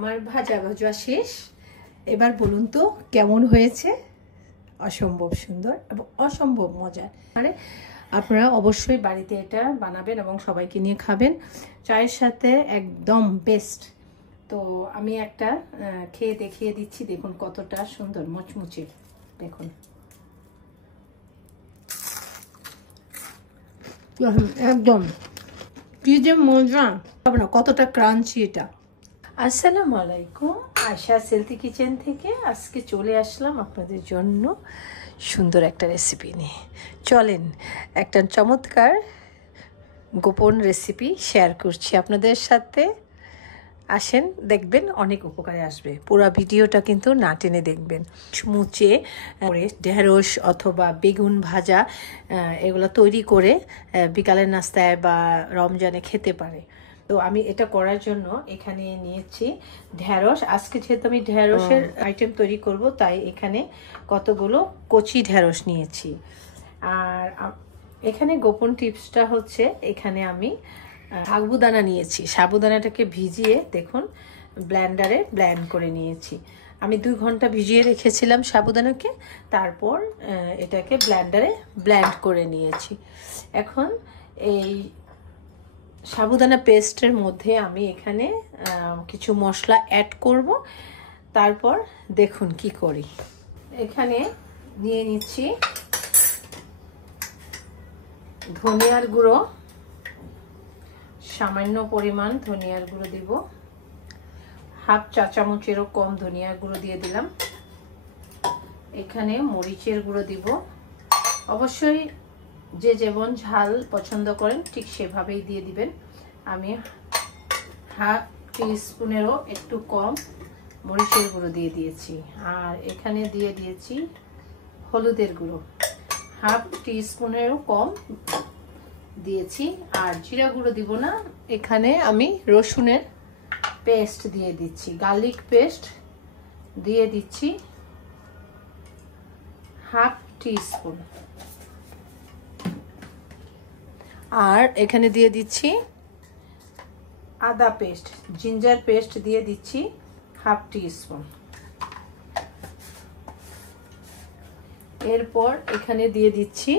আমার ভাজা ভাজা শেষ। এবার বলুন তো কেমন হয়েছে? অসম্ভব সুন্দর এবং অসম্ভব মজার। মানে আপনারা অবশ্যই বাড়িতে এটা বানাবেন এবং সবাইকে নিয়ে খাবেন, চায়ের সাথে একদম বেস্ট। তো আমি একটা খেয়ে দেখিয়ে দিচ্ছি, দেখুন কতটা সুন্দর মুচমুচে। দেখুন একদম কি যে মজা, কতটা ক্রাঞ্চি এটা। আসসালামু আলাইকুম, আয়শা সেলতি কিচেন থেকে আজকে চলে আসলাম আপনাদের জন্য সুন্দর একটা রেসিপি নিয়ে। চলেন একটা চমৎকার গোপন রেসিপি শেয়ার করছি আপনাদের সাথে। আসেন, দেখবেন অনেক উপকারে আসবে। পুরো ভিডিওটা কিন্তু না টেনে দেখবেন। মুচে করে ঢেঁড়স অথবা বেগুন ভাজা এগুলো তৈরি করে বিকালের নাস্তায় বা রমজানে খেতে পারে। তো আমি এটা করার জন্য এখানে নিয়েছি ঢেঁড়স। আজকে যেহেতু আমি ঢেঁড়সের আইটেম তৈরি করব, তাই এখানে কতগুলো কচি ঢেঁড়স নিয়েছি। আর এখানে গোপন টিপসটা হচ্ছে, এখানে আমি সাবুদানা নিয়েছি। সাবুদানাটাকে ভিজিয়ে দেখুন ব্লেন্ডারে ব্লেন্ড করে নিয়েছি। আমি 2 ঘন্টা ভিজিয়ে রেখেছিলাম সাবুদানাকে, তারপর এটাকে ব্লেন্ডারে ব্লেন্ড করে নিয়েছি। এখন এই সাবুদানা পেস্টের মধ্যে আমি এখানে কিছু মশলা অ্যাড করব, তারপর দেখুন কি করি। এখানে নিয়ে নিচ্ছি ধনিয়ার গুঁড়ো, সামান্য পরিমাণ ধনিয়ার গুঁড়ো দিব, 1/2 চা চামচেরও কম ধনিয়ার গুঁড়ো দিয়ে দিলাম। এখানে মরিচের গুঁড়ো দিব, অবশ্যই যে যেমন ঝাল পছন্দ করেন ঠিক সেভাবেই দিয়ে দিবেন। আমি 1/2 টিস্পুনেরও একটু কম মরিচের গুঁড়ো দিয়ে দিয়েছি। আর এখানে দিয়ে দিয়েছি হলুদের গুঁড়ো, 1/2 টিস্পুনেরও কম দিয়েছি। আর জিরা গুঁড়ো দিব না। এখানে আমি রসুনের পেস্ট দিয়ে দিচ্ছি, গার্লিক পেস্ট দিয়ে দিচ্ছি 1/2 টিস্পুন। আর এখানে দিয়ে দিচ্ছি আদা পেস্ট, জিঞ্জার পেস্ট দিয়ে দিচ্ছি 1/2 টিস্পুন। এরপর এখানে দিয়ে দিচ্ছি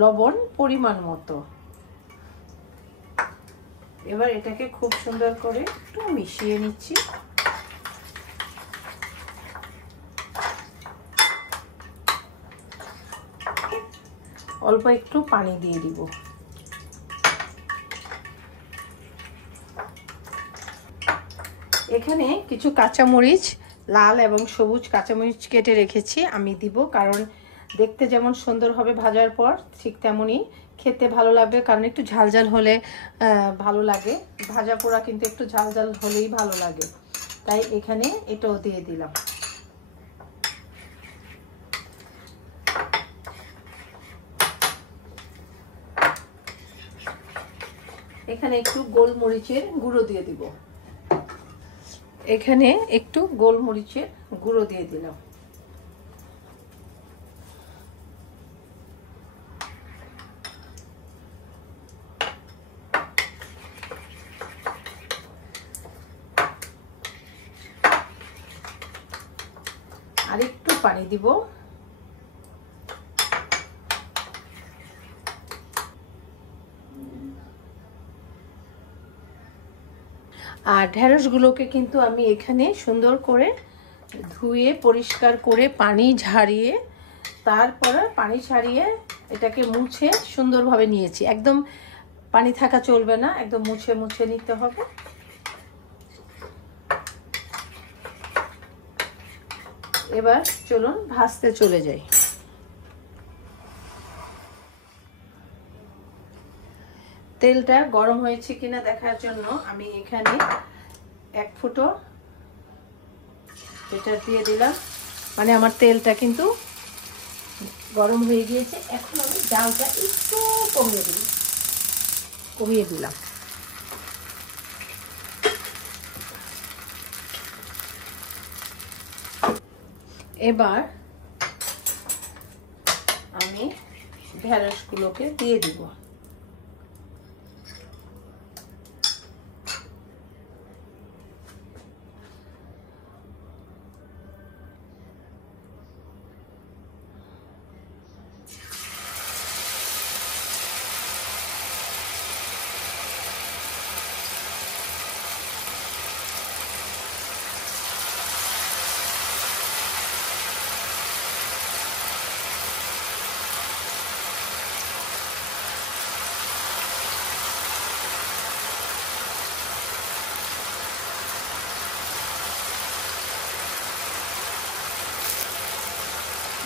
লবণ পরিমাণ মতো। এবার এটাকে খুব সুন্দর করে একটু মিশিয়ে নিচ্ছি। অল্প একটু পানি দিয়ে দিব। এখানে কিছু কাঁচামরিচ, লাল এবং সবুজ কাঁচামরিচ কেটে রেখেছি, আমি দিব। কারণ দেখতে যেমন সুন্দর হবে ভাজার পর, ঠিক তেমনই খেতে ভালো লাগবে। কারণ একটু ঝালঝাল হলে ভালো লাগে, ভাজা পোড়া কিন্তু একটু ঝালঝাল হলেই ভালো লাগে, তাই এখানে এটাও দিয়ে দিলাম। এখানে একটু গোলমরিচের গুঁড়ো দিয়ে দিব। এখানে একটু গোলমরিচের গুঁড়ো দিয়ে দিলাম। আর একটু পানি দিব। আর ঢেঁড়সগুলোকে কিন্তু আমি এখানে সুন্দর করে ধুয়ে পরিষ্কার করে পানি ঝারিয়ে, তারপরে পানি ছাড়িয়ে এটাকে মুছে সুন্দরভাবে নিয়েছি। একদম পানি থাকা চলবে না, একদম মুছে মুছে নিতে হবে। এবার চলুন ভাজতে চলে যাই। তেলটা গরম হয়েছে কিনা দেখার জন্য আমি এখানে 1 ফুটো এটা দিয়ে দিলাম। মানে আমার তেলটা কিন্তু গরম হয়ে গিয়েছে। এখন আমি জালটা একটু কমিয়ে দিলাম। এবার আমি ঢেঁড়সগুলোকে দিয়ে দিব।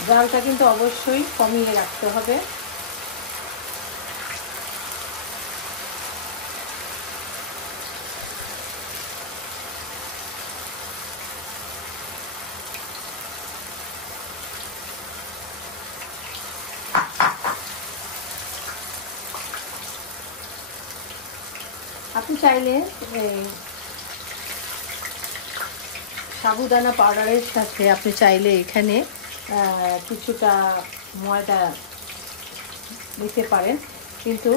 জালটা কিন্তু অবশ্যই কমিয়ে রাখতে হবে। আপনি চাইলে সাবুদানা পাউডারের সাথে আপনি চাইলে এখানে কিছুটা ময়দা দিতে পারেন, কিন্তু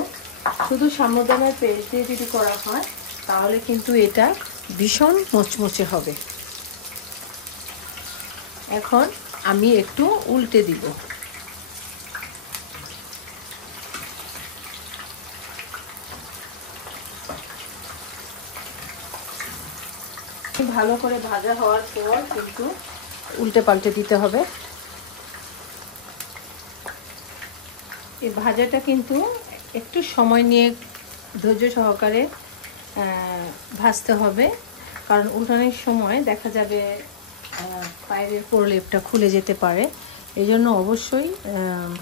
শুধু সাবুদানার পেস্ট দিয়ে যদি করা হয় তাহলে কিন্তু এটা ভীষণ মচমচে হবে। এখন আমি একটু উল্টে দিব। ভালো করে ভাজা হওয়ার পর কিন্তু উল্টে পাল্টে দিতে হবে। এই ভাজাটা কিন্তু একটু সময় নিয়ে ধৈর্য সহকারে ভাজতে হবে, কারণ উল্টানোর সময় দেখা যাবে বাইরের প্রলেপটা খুলে যেতে পারে। এই জন্য অবশ্যই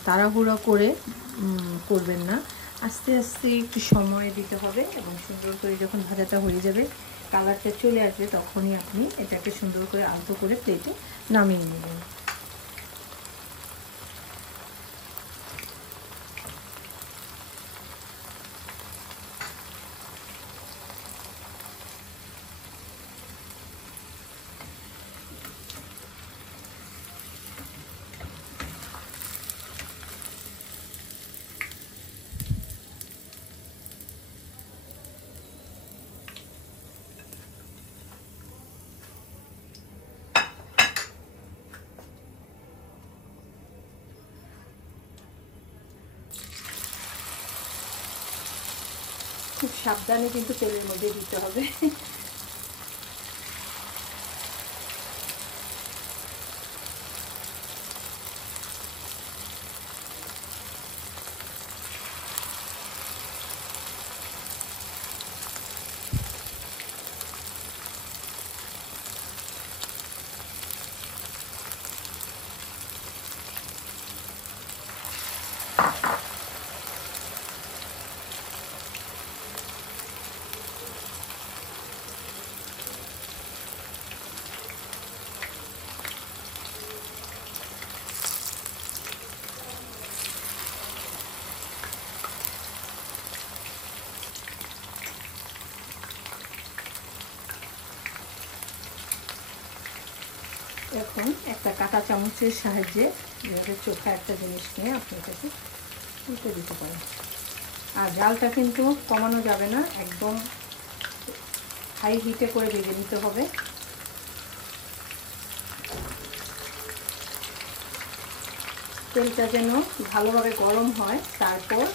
তাড়াহুড়ো করে করবেন না, আস্তে আস্তে একটু সময় দিতে হবে এবং সুন্দর করে যখন ভাজাটা হয়ে যাবে, কালারটা চলে আসবে, তখনই আপনি এটাকে সুন্দর করে আলতো করে প্লেটে নামিয়ে নেবেন। খুব সাবধানে কিন্তু তেলের মধ্যে দিতে হবে। এখন একটা কাঁটা চামচের সাহায্যে চোখা একটা জিনিস নিয়ে আপনি এটাকে উল্টে দিতে পারেন। আর জালটা কিন্তু কমানো যাবে না, একদম হাই হিটে করে ভেজে নিতে হবে। তেলটা যেন ভালোভাবে গরম হয়, তারপর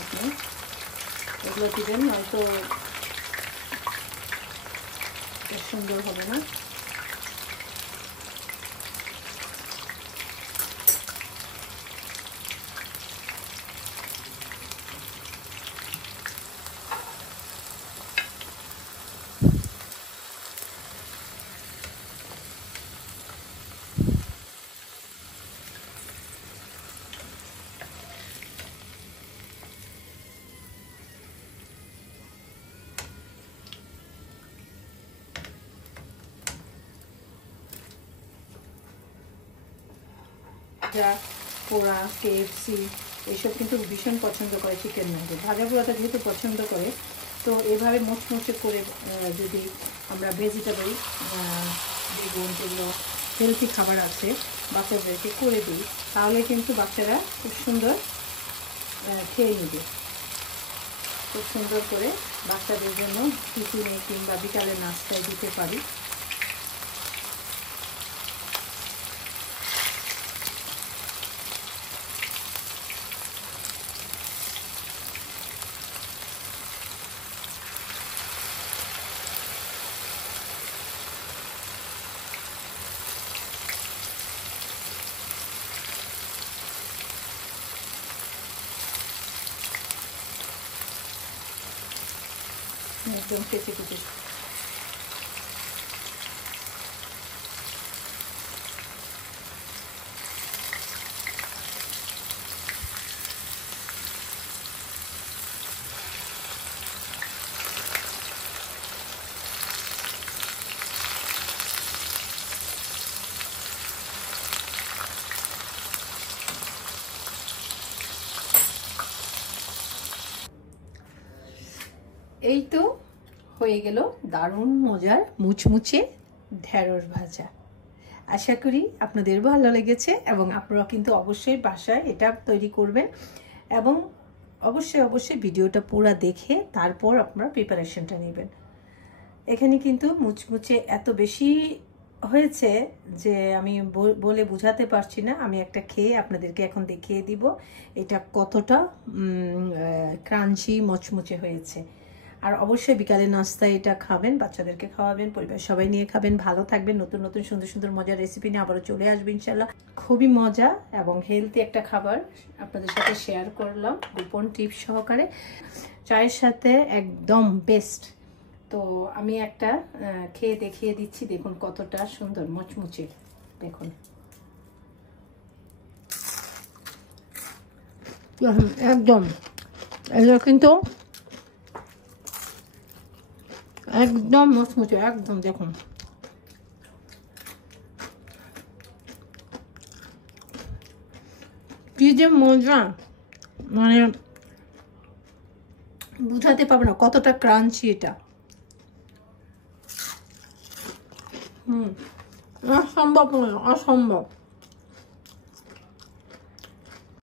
আপনি এগুলো দিবেন, নয়তো সুন্দর হবে না। পোড়া KFC এইসব কিন্তু ভীষণ পছন্দ করে চিকেন নাগেট। ভাজা পোড়াটা যেহেতু পছন্দ করে, তো এভাবে মুচমুচে করে যদি আমরা ভেজিটেবল বেগুন যেগুলো হেলথি খাবার আছে বাচ্চাদেরকে করে দিই, তাহলে কিন্তু বাচ্চারা খুব সুন্দর খেয়ে নেবে। খুব সুন্দর করে বাচ্চাদের জন্য টিফিনে কিংবা বিকালে নাস্তায় দিতে পারি। একদম কেটে কেটে এই তো হয়ে গেল দারুণ মজার মুচমুচে ঢেঁড়স ভাজা। আশা করি আপনাদের ভালো লেগেছে এবং আপনারা কিন্তু অবশ্যই বাসায় এটা তৈরি করবেন এবং অবশ্যই ভিডিওটা পুরো দেখে তারপর আপনারা প্রিপারেশনটা নেবেন। এখানে কিন্তু মুচমুচে এত বেশি হয়েছে যে আমি বলে বোঝাতে পারছি না। আমি একটা খেয়ে আপনাদেরকে এখন দেখিয়ে দিব এটা কতটা ক্রাঞ্চি মচমুচে হয়েছে। আর অবশ্যই বিকালে নাস্তায় এটা খাবেন, বাচ্চাদেরকে খাওয়াবেন, পরিবার সবাই নিয়ে খাবেন। ভালো থাকবেন। নতুন নতুন সুন্দর সুন্দর মজার রেসিপি নিয়ে আবারও চলে আসবে ইনশাল্লাহ। খুবই মজা এবং হেলদি একটা খাবার আপনাদের সাথে শেয়ার করলাম গোপন টিপস সহকারে। চায়ের সাথে একদম বেস্ট। তো আমি একটা খেয়ে দেখিয়ে দিচ্ছি, দেখুন কতটা সুন্দর মুচমুচে। দেখুন একদম এটা কিন্তু একদম মুচমুচে একদম। দেখুন কি যে মজা, মানে বুঝাতে পারবো না কতটা ক্রাঞ্চি এটা। অসম্ভব নয়, অসম্ভব।